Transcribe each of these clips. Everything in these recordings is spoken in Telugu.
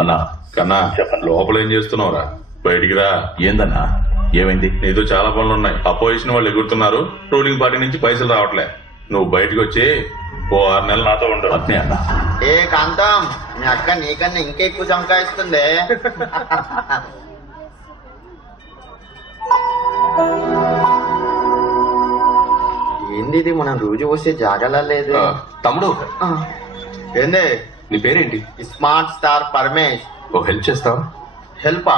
అన్నా కన్నా లోపల ఏం చేస్తున్నావురా? బయటికి రా. ఏందన్నా ఏమైంది? నీతో చాలా పనులు ఉన్నాయి. అపోజిషన్ వాళ్ళు ఎగురుతున్నారు, రూలింగ్ పార్టీ నుంచి పైసలు రావట్లే. నువ్వు బయటకు వచ్చి ఓ 6 నెలలు నాతో ఉండు. అట్నే అన్నా. ఏ కాంతం, మీ అక్క నీకన్నా ఇంకా ఎక్కువ చమకాయిస్తుంది. ఏంది ఇది, మనం రోజు వస్తే జాగలా లేదు. తమ్ముడు ఏంది? నీ పేరేంటి? Smart star Paramesh. ఓ హెల్ప్ చేస్తావా? హెల్పా?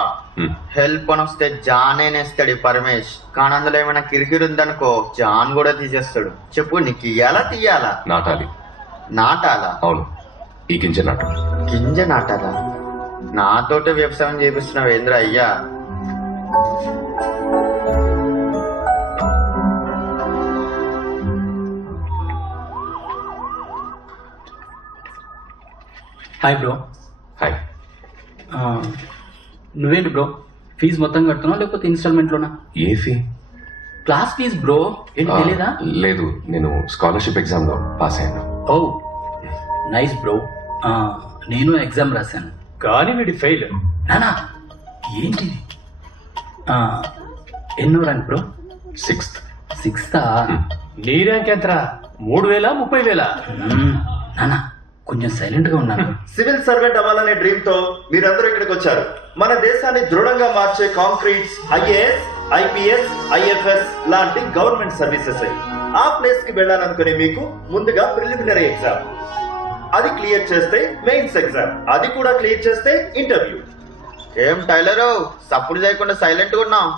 హెల్ప్ అని వస్తే జాన్ నేస్తాడు ఈ పరమేష్. కానీ అందులో ఏమైనా కిరికిరి ఉందనుకో జాన్ కూడా తీసేస్తాడు. చెప్పు, నీకు ఇయ్యాలా తీయాలా? నాటాలి. నాటాలా? అవును, ఈ గింజ నాటు. గింజ నాటాలా? నాతోటే వ్యవసాయం చేపిస్తున్నావు ఏంద్ర అయ్యా? Hi bro. హాయ్. నువ్వేంటి బ్రో, ఫీజు మొత్తం కడుతున్నావు లేకపోతే ఇన్స్టాల్మెంట్ లోనా? ఏ ఫీ? క్లాస్ ఫీజు బ్రో, ఏంటి తెలీదా? లేదు, నేను స్కాలర్షిప్ ఎగ్జామ్ లో పాస్ అయ్యాను. ఓ నైస్ బ్రో. నేను ఎగ్జామ్ రాశాను కానీ వీడి ఫెయిల్. నానా ఏంటి? ఎన్నో ర్యాంక్ బ్రో? 6th. 6th? నీ ర్యాంక్ ఎంతరా? 3,000 30,000? నానా కొంచెం సైలెంట్ గా ఉన్నాను. సివిల్ సర్వెంట్ అవ్వాలనే డ్రీమ్ తో మీరందరూ ఇక్కడికి వచ్చారు. మన దేశాన్ని దృఢంగా మార్చే కాంక్రీట్స్ ఐఏఎస్, ఐపీఎస్, ఐఎఫ్ఎస్ లాంటి గవర్నమెంట్ సర్వీసెస్. ఆ ప్లేస్ కి వెళ్ళాలనుకునే మీకు ముందుగా ప్రిలిమినరీ ఎగ్జామ్, అది క్లియర్ చేస్తే మెయిన్స్ ఎగ్జామ్, అది కూడా క్లియర్ చేస్తే ఇంటర్వ్యూ. ఏం టైలరు, సప్పుడు చేయకుండా సైలెంట్ గా ఉన్నావు?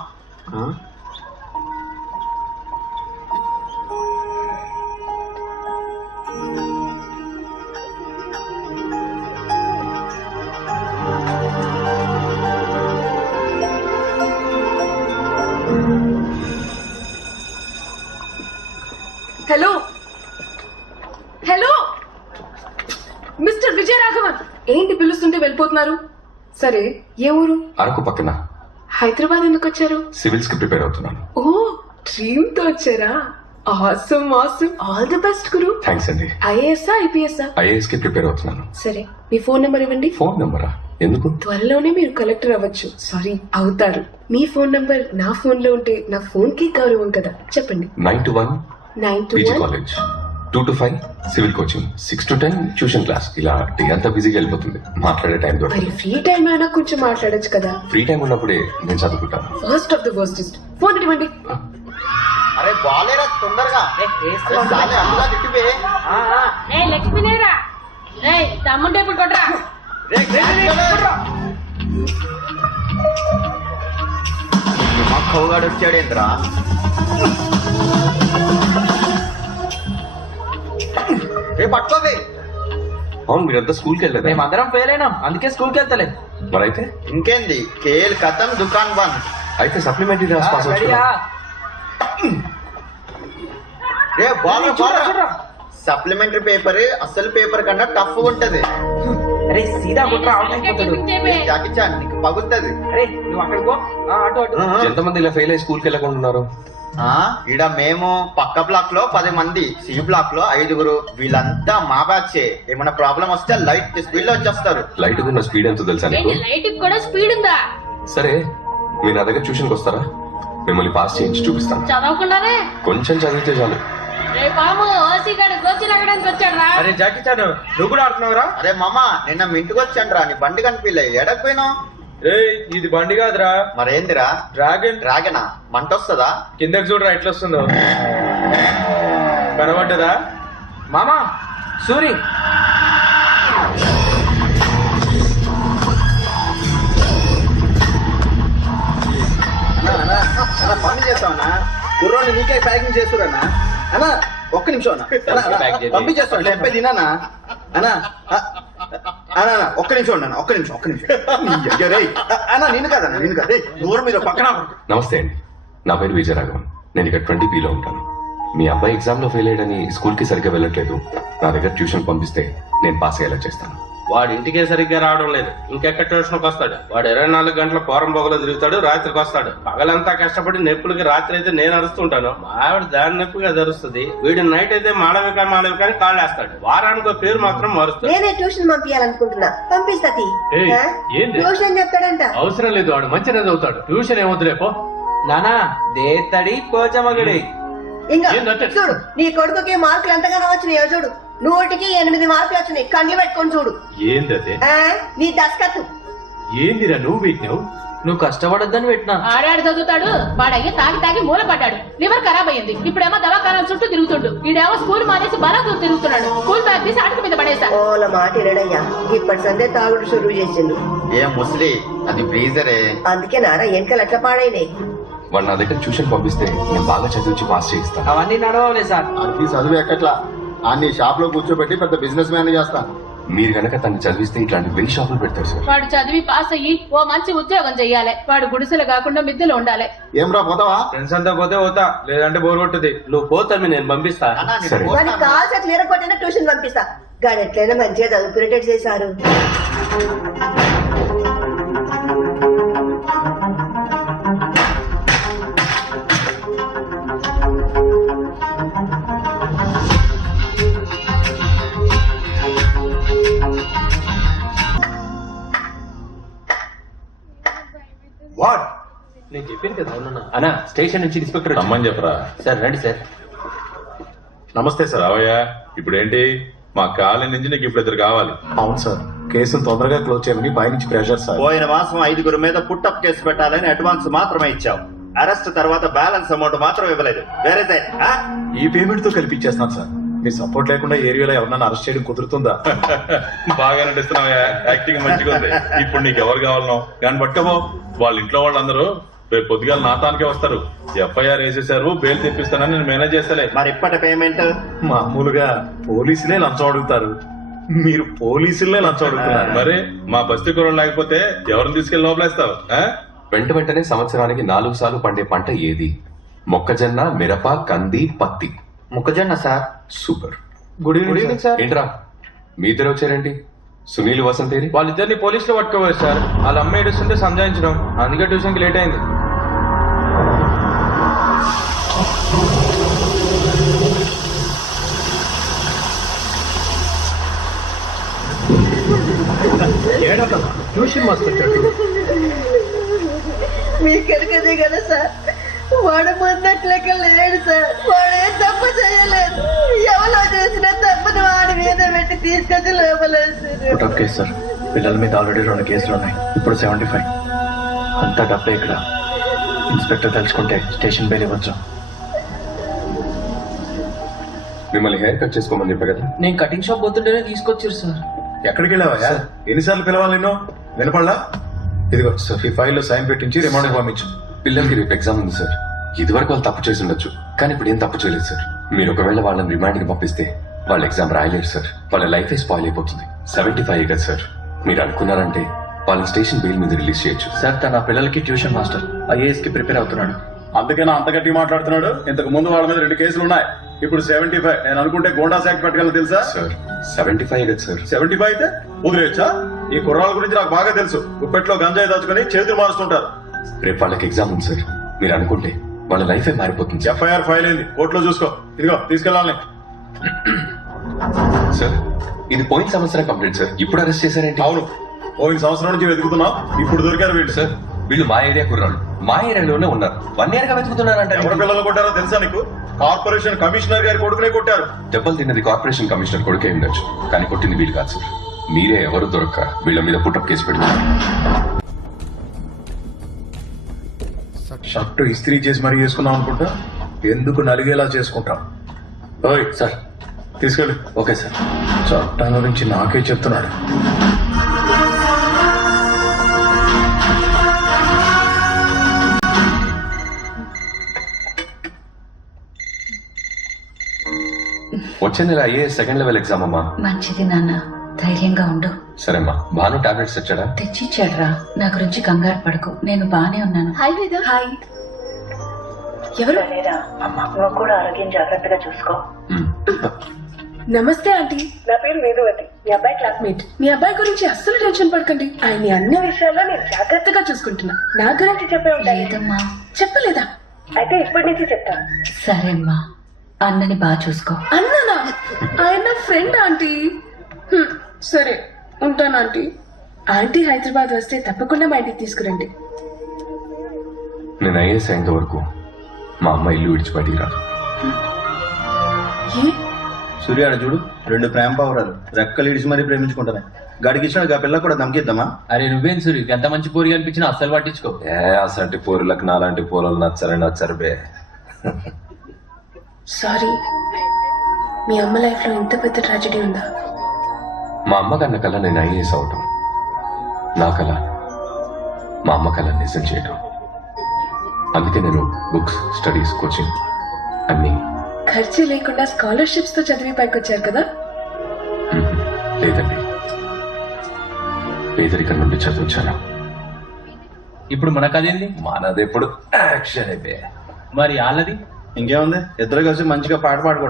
హలో హలో మిస్టర్ విజయరాఘవన్, ఏంటి పిలుస్తుంటే వెళ్ళిపోతున్నారు? సరే, ఏ ఊరు? అరకు పక్కన. హైదరాబాద్ ఎందుకు వచ్చారు? సివిల్స్ కి ప్రిపేర్ అవుతున్నాను. ఓ, డ్రీమ్ తో వచ్చారా? Awesome awesome, all the best Guru. Thanks అండి. ఐఏఎస్ఆ ఐపీఎస్ఆ? ఐఏఎస్ కి ప్రిపేర్ అవుతున్నాను. సరే, మీ ఫోన్ నెంబర్ ఇవ్వండి. ఫోన్ నెంబరా? ఎందుకు? త్వరలోనే మీరు కలెక్టర్ అవ్వచ్చు. సారీ, అవుతారు. మీ ఫోన్ నంబర్ నా ఫోన్ లో ఉంటే నా ఫోన్ కి గౌరవం కదా. చెప్పండి. 9 to 1 PG 921. College, 2 to 5 civil coaching, 6 to 10 tuition class. ఇలా డే అంతా బిజీగా వెళ్ళిపోతుంది, మాట్లాడే టైం మరి దొరకదు. ఫ్రీ టైం అయినా కొంచెం మాట్లాడొచ్చు కదా. ఫ్రీ టైం ఉన్నప్పుడే నేను చదువుకుంటాను. First of the worstest. Phone ఇవ్వండి. అరే బాలేరా, తొందరగా. అరే చాలే, అందుగా తిట్టిపే. లక్ష్మీనేరా తమ్ముంటే ఇప్పుడు కొట్రా. మా కౌగాడు వచ్చాడేంద్రా? రే పట్టుకోవే. అవును, మీరంతా స్కూల్కి వెళ్ళలేదు. మేమందరం ఫెయిల్ అయినాం, అందుకే స్కూల్కి వెళ్తలేదు. మరైతే ఇంకేంది, కేల్ కథం దుకాన్ బంద్. అయితే సప్లిమెంటరీ రాసి పాస్ అవుతున్నా. రే బాగా సప్లిమెంటరీ పేపర్ అసలు పేపర్ కన్నా టఫ్ ఉంటది. అరే సీదా కొట్రా, అవుట్ అయిపోతాడు. జాకీ చాన్ నీకు పగుతుంది. అరే నువ్వు అక్కడికి పో, అటు అటు. ఎంతమంది ఇలా ఫెయిల్ అయ్యి స్కూల్కి వెళ్ళకుండా ఉన్నారు? ఈడ మేము పక్క బ్లాక్ లో 10 మంది, సి బ్లాక్ లో 5. వీళ్ళంతా మా బ్యాచే. ఏమైనా ప్రాబ్లం వస్తే లైట్ స్పీడ్ లో వచ్చేస్తారు. లైట్ ఉన్న స్పీడ్ ఎంతో తెలుసా నీకు? లైట్ కూడా స్పీడ్ ఉందా? సరే, మీరు నా దగ్గర ట్యూషన్కి వస్తారా? మిమ్మల్ని పాస్ చేయించి చూపిస్తాను. చదవకుండానే కొంచెం చదివితే చాలు. రేపాము ఓసీ గారు గోచి లాగడానికి వచ్చాడు రా. అరే జాకీ చాను, నువ్వు కూడా ఆడుతున్నావురా? అరే మామ, నిన్న మీ ఇంటికి వచ్చాను రా, నీ బండి కనిపించలే, ఎడకపోయినావు? ఇది బండి కాదురా, మరేందిరా? డ్రాగన్. డ్రాగనా? మంట వస్తుందా? కిందకి చూడరా ఎట్లా వస్తుందో. కనబడ్డదా మామా? సూరి పని చేస్తావన్నా? కుర్రోని నీకే ప్యాకింగ్ చేస్తున్నా అన్నా. ఒక్క నిమిషం అన్న, పంపించేస్తాను. చెప్పేది వినానా అన్నా? అన్నా ఒక్క నిమిషం అన్నా, ఒక్క నిమిషం. అన్నా నేను కాదన్నా, నేను కాదు. దూరం మీరు పక్కన. నమస్తే అండి, నా పేరు విజయరాఘవన్. నేను ఇక్కడ 20Bలో ఉంటాను. మీ అబ్బాయి ఎగ్జామ్ లో ఫెయిల్ అయ్యాడని స్కూల్ కి సరిగ్గా వెళ్ళట్లేదు. నా దగ్గర ట్యూషన్ పంపిస్తే నేను పాస్ అయ్యేలా చేస్తాను. వాడు ఇంటికే సరిగ్గా రావడం లేదు. ఇంకెక్కడ ట్యూషన్కి వస్తాడు? వాడు 24 గంటల పోరం పొగలో తిరుగుతాడు, రాత్రికి వస్తాడు. పగలంతా కష్టపడి నొప్పులకి రాత్రి అయితే నేను అరుస్తుంటాను, మా ఆవిడ దాని నొప్పిగా ధరుస్తుంది. వీడి నైట్ అయితే మాడవిక అని కాళ్ళు వేస్తాడు. వారానికి పేరు మాత్రం మారుస్తాడు. నేనే ట్యూషన్ పంపించాలనుకుంటున్నా, పంపిస్తా. ఏయ్, ఏంది? ట్యూషన్ చెప్తాడంట. అవసరం లేదు, వాడు మంచిగా చదువుతాడు. ట్యూషన్ ఏమొద్దులేపో. నానా దేత్తడి పోచమగడి. ఇంకా ఏందంటే? చూడు, నీ కొడుకుకి మార్కులు ఎంతగానో వచ్చినాయో చూడు. 100కి 8 మార్కులు వచ్చినాయి. కళ్ళు పెట్టుకొని చూడు. ఏంది అదే? నీ దస్కత్తు. ఏందిరా నువ్వు పెట్టినావు? నువ్వు కష్టపడొద్దని పెట్టినా. ఆడాడు చదువుతాడు, వాడయ్య తాగి తాగి మూల పడ్డాడు. లివర్ ఖరాబ్ అయ్యింది. ఇప్పుడేమో దవాఖానాల చుట్టూ తిరుగుతుండు. ఈడేమో స్కూల్ మానేసి బలాదూరు తిరుగుతున్నాడు. స్కూల్ బ్యాగ్ తీసి అటుకు మీద పడేసా. ఓల మాట ఇరడయ్యా, ఇప్పటి సందే తాగుడు షురువు చేసిండు. ఏ ముసలి, అది బ్రీజరే. అందుకే నారా ఎంకలు అట్లా పాడైనాయి. వాడు నా దగ్గర ట్యూషన్ పంపిస్తే నేను బాగా చదివించి పాస్ చేయిస్తాను. అవన్నీ నడవలే సార్. అది చదువు ఎక్కట్లా అన్ని షాప్ లో కూర్చోబెట్టి పెద్ద బిజినెస్ మ్యాన్ చేస్తా. మీరు కనుక తను చదివిస్తే ఇట్లాంటి వెయ్యి షాపులు పెడతారు సార్. వాడు చదివి పాస్ అయ్యి ఓ మంచి ఉద్యోగం చెయ్యాలి. వాడు గుడిసెలు కాకుండా మిద్దెలు ఉండాలి. ఏం రా పోతావా? ఫ్రెండ్స్ అంతా పోతే పోతా, లేదంటే బోర్ కొట్టుది. నువ్వు పోతామి, నేను పంపిస్తా. సరే. వాడికి కాల్సి అట్లా ఎరగొట్టినా ట్యూషన్ పంపిస్తా. గాని ఎట్లయినా మంచిగా చదువుకునేటట్టు చేశారు. వాట్? నేను చెప్పాను కదా అవునా. అన్నా స్టేషన్ నుంచి ఇన్స్పెక్టర్ వచ్చాడు. రమ్మని చెప్పరా. సార్ రండి సార్. నమస్తే సార్. రావయ్యా. ఇప్పుడేంటి, మా కాలేజ్ నుంచి నీకు ఇప్పుడు 2 కావాలి. అవును సార్, కేసును తొందరగా క్లోజ్ చేయమని పై నుంచి ప్రెషర్ సార్. పోయిన మాసం 5 మీద పుట్టప్ కేసు పెట్టాలని అడ్వాన్స్ మాత్రమే ఇచ్చావు. అరెస్ట్ తర్వాత బ్యాలెన్స్ అమౌంట్ మాత్రం ఇవ్వలేదు. వేరేదే ఈ పేమెంట్ తో కల్పించేస్తాను సార్. మీ సపోర్ట్ లేకుండా ఏరియాలో ఎవరన్నా అరెస్ట్ చేయడం కుదురుతుందా? బాగా నటిస్తున్నావయ్యా, యాక్టింగ్ మంచిగా ఉంది. ఇప్పుడు నీకు ఎవరు కావాలనో కానీ పట్టుకోబో. వాళ్ళ ఇంట్లో వాళ్ళందరూ రేపు పొద్దుగాల నాతానికే వస్తారు. ఎఫ్ఐఆర్ వేసేసారు, బెయిల్ తెప్పిస్తానని నేను మేనేజ్ చేస్తలే. మరి ఇప్పటి పేమెంట్? మామూలుగా పోలీసులే లంచం అడుగుతారు, మీరు పోలీసులే లంచం అడుగుతున్నారు. మరి మా బస్తీ కూరలు లేకపోతే ఎవరిని తీసుకెళ్లి లోపలేస్తావు? వెంటనే సంవత్సరానికి 4 సార్లు పండే పంట ఏది? మొక్కజొన్న, మిరప, కంది, పత్తి. మొక్కజొన్న sir. Super. Good evening sir. ఏంట్రా మీ ఇద్దరు వచ్చారేంటి? సునీల్, వసంతేరి? వాళ్ళిద్దరిని పోలీసులు పట్టుకోవాలి సార్. వాళ్ళ అమ్మ ఏడుస్తుంటే సంజాయించడం, అందుకే ట్యూషన్ కి లేట్ అయింది. ట్యూషన్ మాస్టర్ వచ్చాడు. మీకెరకదే కదా సార్, వాడు ముందట్లెక్క లేడు సార్. వాడే తప్పు చేయలేదు. ఎవరో చేసిన తప్పుని వాడి మీద పెట్టి తీసుకొచ్చి లోపలేస్తారు. కేసు సార్, పిల్లల మీద ఆల్రెడీ 2 కేసులు ఉన్నాయి. ఇప్పుడు 75. అంతా డబ్బే ఇక్కడ. ఇన్స్పెక్టర్ తెలుసుకుంటే స్టేషన్ బెయిల్ ఇవ్వచ్చు. మిమ్మల్ని హెయిర్ కట్ చేసుకోమని చెప్పా కదా. నేను కటింగ్ షాప్ పోతుంటేనే తీసుకొచ్చారు సార్. ఎక్కడికి వెళ్ళావా? ఎన్నిసార్లు పిలవాలి నిన్ను? వినపడలా? ఇదిగో సార్, ఈ ఫైల్లో సైన్ పెట్టించి రిమాండ్ పంపించు. పిల్లలకి రేపు ఎగ్జామ్ ఉంది సార్. ఇదివరకు వాళ్ళు తప్పు చేసి ఉండొచ్చు, కానీ ఇప్పుడు ఏం తప్పు చేయలేదు సార్. మీరు ఒకవేళ వాళ్ళని రిమాండ్ కి పంపిస్తే వాళ్ళు ఎగ్జామ్ రాయలేరు సార్. వాళ్ళ లైఫ్ స్పాయిల్ అయిపోతుంది. 75 కదా సార్. మీరు అనుకున్నారంటే వాళ్ళని స్టేషన్ బెయిల్ మీద రిలీజ్ చేయొచ్చు సార్. తన పిల్లలకి ట్యూషన్ మాస్టర్, IAS కి ప్రిపేర్ అవుతున్నాడు. అందుకేనా అంత గట్టి మాట్లాడుతున్నాడు. ఇంతకు ముందు వాళ్ళ మీద 2 కేసులు ఉన్నాయి. ఇప్పుడు 75. నేను అనుకుంటే గోండాస్ యాక్ట్ పెట్టగలను తెలుసా సార్. 75 కదా సార్. 75 అయితే వదిలేయచ్చా? ఈ కుర్రాళ్ళ గురించి నాకు బాగా తెలుసు. గుప్పెట్లో గంజాయి దాచుకుని చేతులు మారుస్తుంటారు. రేపు వాళ్ళకి ఎగ్జామ్ ఉంది సార్. మీరు అనుకుంటే వాళ్ళ లైఫే మారిపోతుంది సార్. FIR ఫైల్ అయింది, కోర్టులో చూసుకో. ఇదిగో తీసుకెళ్ళాలి సార్. ఇది పోయిన సంవత్సరం కంప్లీట్ సార్. ఇప్పుడు అరెస్ట్ చేశారేంటి? అవును, పోయిన సంవత్సరం నుంచి వెతుకుతున్నాం. ఇప్పుడు దొరికారు వీళ్ళు. సార్, వీళ్ళు మా ఏరియా కుర్రాళ్ళు. మా ఏరియాలోనే ఉన్నారు. 1 year గా వెతుకుతున్నారంట. ఎవరి పిల్లలు కొట్టారో తెలుసా నీకు? కార్పొరేషన్ కమిషనర్ గారి కొడుకునే కొట్టారు. దెబ్బలు తిన్నది కార్పొరేషన్ కమిషనర్ కొడుకే ఉండొచ్చు, కానీ కొట్టింది వీళ్ళు కాదు సార్. మీరే ఎవరు దొరక్క వీళ్ళ మీద పుట్టప్ కేసు పెడుతున్నారు. షర్టు ఇస్త్రీ చేసి మరీ చేసుకున్నాం అనుకుంటా. ఎందుకు నలిగేలా చేసుకుంటాం? ఓయ్ సార్, తీసుకెళ్ళి. Okay sir. చట్టం గురించి నాకే చెప్తున్నాడు. వచ్చే నెల IAS సెకండ్ లెవెల్ ఎగ్జామ్ అమ్మా. మంచిది నాన్న, ధైర్యంగా ఉండు. సరేమ్మా. భాను టాబ్లెట్స్ తెచ్చాడా? తెచ్చిచ్చాడ్రా. నా గురించి కంగారు పడకు, నేను బానే ఉన్నాను. హాయ్ వేద. హాయ్. ఎవరు? నువ్వు కూడా ఆరోగ్యం జాగ్రత్తగా చూసుకో. నమస్తే ఆంటీ, నా పేరు వేదవతి, మీ అబ్బాయి క్లాస్మేట్. మీ అబ్బాయి గురించి అస్సలు టెన్షన్ పడకండి. ఆయన అన్ని విషయాల్లో నేను జాగ్రత్తగా చూసుకుంటున్నా. నా గురించి చెప్పే ఉంటాయి. లేదమ్మా. చెప్పలేదా? అయితే ఇప్పటి నుంచి చెప్తాను. సరే అమ్మా, అన్నని బాగా చూసుకో. అన్ననా? ఆయన ఫ్రెండ్ ఆంటీ. సరే ఉంటాను ఆంటీ. ఆంటీ హైదరాబాద్ వస్తే తప్పకుండా మా ఇంటికి తీసుకురండి. నేను ఐఏఎస్ అయ్యేంత వరకు మా అమ్మ ఇల్లు విడిచి బయటికి రాదు. ఏ? సూర్య ఆడ చూడు, 2 ప్రేమ పావురాలు రెక్కలు ఇడిచి మరీ ప్రేమించుకుంటానే. గడికి ఇచ్చిన పిల్ల కూడా దమ్కిద్దామా? అరే నువ్వేం సూర్యు, ఎంత మంచి పోరి అనిపించినా అస్సలు పట్టించుకో. అసంటి పోరులకు నాలాంటి పోరలు నచ్చరు బే. సారీ, మీ అమ్మ లైఫ్ లో ఇంత పెద్ద ట్రాజెడీ ఉందా? మా అమ్మ కన్న కళ నేను ఐఏఎస్ అవటం, నా కళ మా అమ్మ కళ నిజం చేయటం. అందుకే నేను బుక్స్, స్టడీస్, కోచింగ్ అన్నీ. ఖర్చు లేకుండా స్కాలర్షిప్స్ తో చదివి పైకొచ్చారు కదా? లేదండి, పేదరికం నుండి చదివించాను. ఇప్పుడు మనకదేంది? మనదెప్పుడు యాక్షన్ అయిపోయా. మరి వాళ్ళది ఇంకేముంది, ఇద్దరు కలిసి మంచిగా పాట పాడుకో.